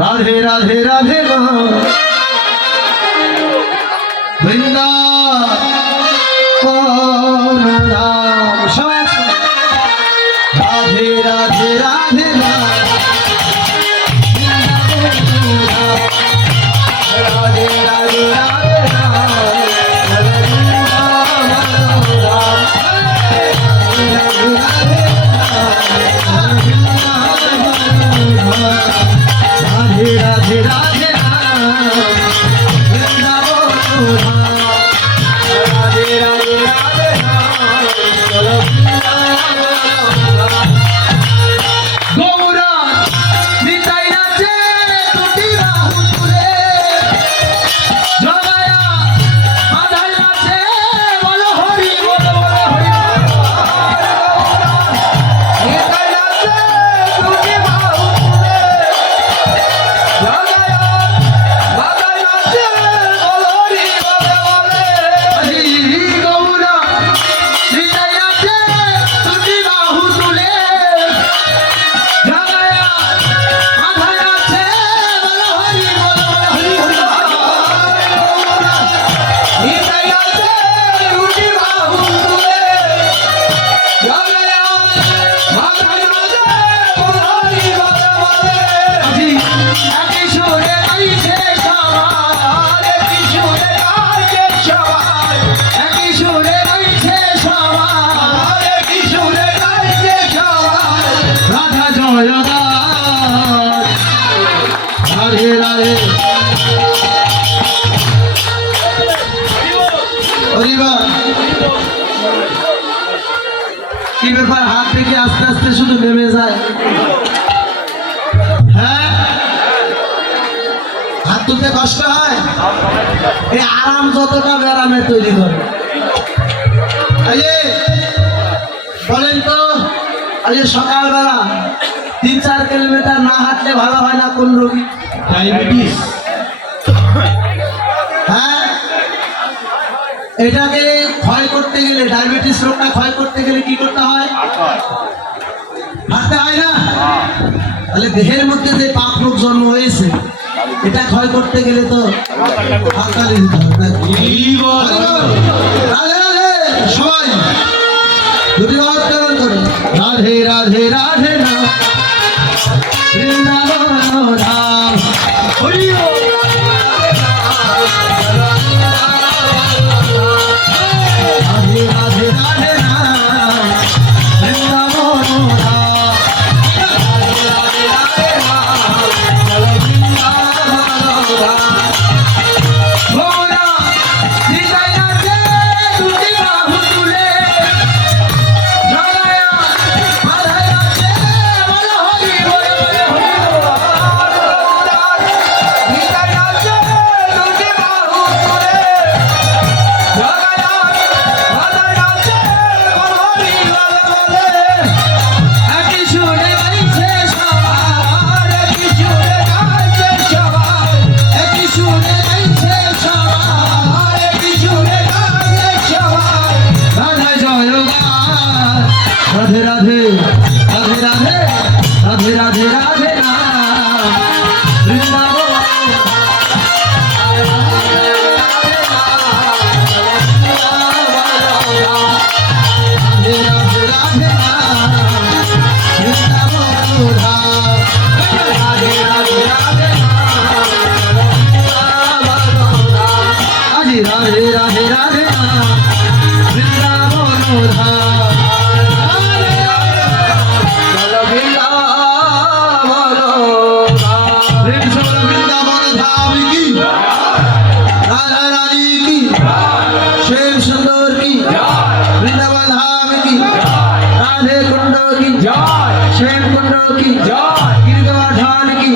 राधे राधे राधे राम वृंदावन राम राधे राधे राधे राम राधे राधे राधे राधे राधे কি ব্যাপার হাত থেকে আস্তে আস্তে শুধু নেমে যায় হ্যাঁ হাত তুলতে কষ্ট হয় এই আরাম যতটা ব্যারামে তৈরি করে বলেন তো আজ সকালবেলা 3-4 কিলোমিটার না হাঁটলে ভালো হয় না কোন রোগী ডায়াবেটিস হ্যাঁ এটাকে ক্ষয় করতে গেলে ডায়াবেটিস রোগটা ক্ষয় করতে গেলে কি করতে হয় হাঁটতে হয় না তাহলে দেহের মধ্যে যে পাপ রোগ জন্ম হয়েছে এটা ক্ষয় করতে গেলে তো হাততালি দিতে হবে সবাই দুটি বাদ কেমন করে রাধে রাধে রাধে না বৃন্দাবন ধাম হরি राधे राधे राम वृंदावन धाम राधे राधे राधे वृंदावन धाम भोला निताई नाचे टूटी बाहु तुले जगाया माधव नाचे बोल हरि बोल हरि निताई नाचे टूटी बाहु तुले जगाया राधे राधे राधे राधे राधे राधे राधे राम वृंदावन राधे राधे राधे राम वृंदावन धाम राधे राधे राधे राधे राधे राधे राम वृंदावन धाम श्याम कुंड की जय गिरधर की